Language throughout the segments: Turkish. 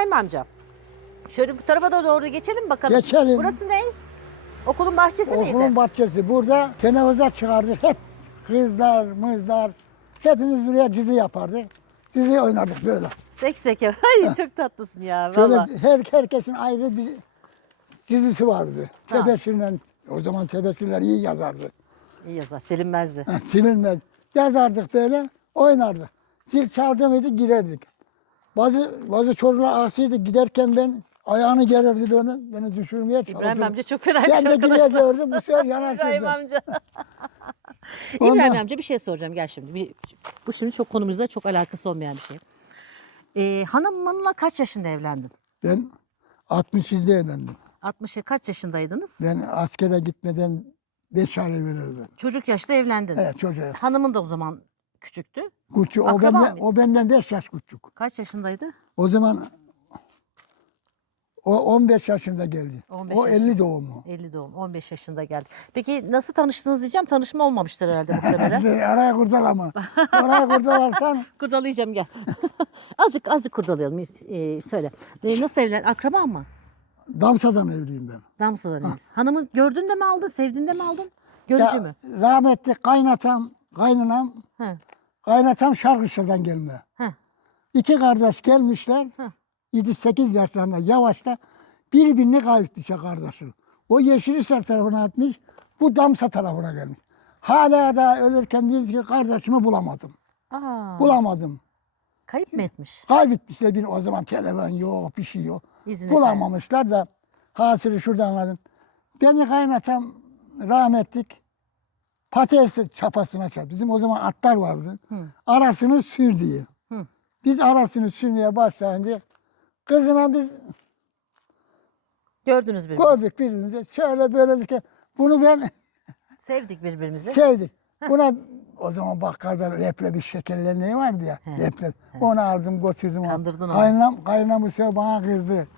İbrahim amca. Şöyle bu tarafa da doğru geçelim bakalım. Geçelim. Burası ne? Okulun bahçesi miydi? Okulun bahçesi. Burada teneffüsler çıkardık. Hep kızlar, mızlar. Hepimiz buraya cüzü yapardık. Cüzü oynardık böyle. Sek sek. Ay çok tatlısın ya Şöyle her herkesin ayrı bir cüzüsü vardı. Ha. Tebeşirle, o zaman tebeşirler iyi yazardı. İyi yazar silinmezdi. Silinmez. Yazardık böyle, oynardık. Zil çaldı mıydı girerdik. Bazı bazı çocuklar asıydı giderken ben ayağını gererdi böyle, beni düşürmeye çalışırdı. İbrahim amca çok fenaymış Ben de arkadaşlar. gidiyordum, bu sefer İbrahim yanaşırdı. amca. Ondan- İbrahim amca bir şey soracağım gel şimdi. Bir, bu şimdi çok konumuzla çok alakası olmayan bir şey. Ee, hanımınla kaç yaşında evlendin? Ben 67'de evlendim. 60'a kaç yaşındaydınız? Ben askere gitmeden 5 ay verirdim. Çocuk yaşta evlendin. Evet çocuğa. Hanımın da o zaman küçüktü. Küçük, o, Akraba benden, mıydı? o benden 5 yaş küçük. Kaç yaşındaydı? O zaman o 15 yaşında geldi. 15 o 50 yaşında. doğumlu. 50 doğum, 15 yaşında geldi. Peki nasıl tanıştınız diyeceğim. Tanışma olmamıştır herhalde muhtemelen. Araya kurtalama. Oraya kurtalarsan Kurdalayacağım gel. azıcık azıcık kurdalayalım. Ee, söyle. Ee, nasıl evlen? Akraba mı? Damsa'dan evliyim ben. Damsadan evlisin. Hanımı gördün de mi aldın? Sevdin de mi aldın? Görücü Ya, mü? Rahmetli kaynatam, kaynanam, Hı. Kaynatam Şarkışla'dan gelme. İki kardeş gelmişler. Hı. 7-8 yaşlarında yavaşta birbirini kaybetmiş kardeşim. O Yeşilisar tarafına atmış, bu Damsa tarafına gelmiş. Hala da ölürken diyor ki kardeşimi bulamadım. Aa, Bulamadım. kayıp mı etmiş? Kaybetmişler bir o zaman telefon yok, bir şey yok. İzini Bulamamışlar da hasılı şuradan anladım. Beni kaynatam rahmetlik patates çapasına çarptı. Bizim o zaman atlar vardı. Hı. Arasını sür diye. Hı. Biz arasını sürmeye başlayınca kızına biz Gördünüz birbirinizi. gördük birbirimizi. Şöyle böyle dedik. Bunu ben Sevdik birbirimizi. sevdik. Buna o zaman bakkalda leblebi şekerler ne vardı ya? He. Leblebi. Onu aldım götürdüm. ona. Kandırdın onu. Bu sefer bana kızdı.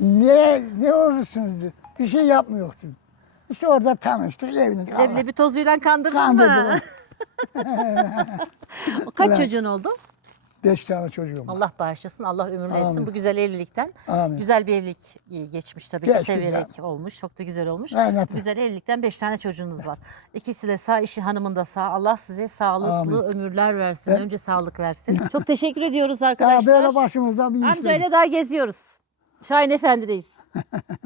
Ne, ne olursunuz? dedi. Bir şey yapmıyorsun. İşte orada tanıştık, evlendik. Allah- Leblebi tozuyla kandırdın Kandırdım. mı? O Kaç çocuğun oldu? Beş tane çocuğum var. Allah bağışlasın, Allah ömrünü etsin Amin. bu güzel evlilikten. Amin. Güzel bir evlilik e, geçmiş tabii ki Geçti severek olmuş. Çok da güzel olmuş. Aynen. Güzel evlilikten beş tane çocuğunuz var. İkisi de sağ, işi hanımın da sağ. Allah size sağlıklı Amin. ömürler versin. Ben- Önce sağlık versin. Çok teşekkür ediyoruz Ya arkadaşlar. böyle başımızdan bir iş. Amcayla daha geziyoruz. Şahin Efendi'deyiz.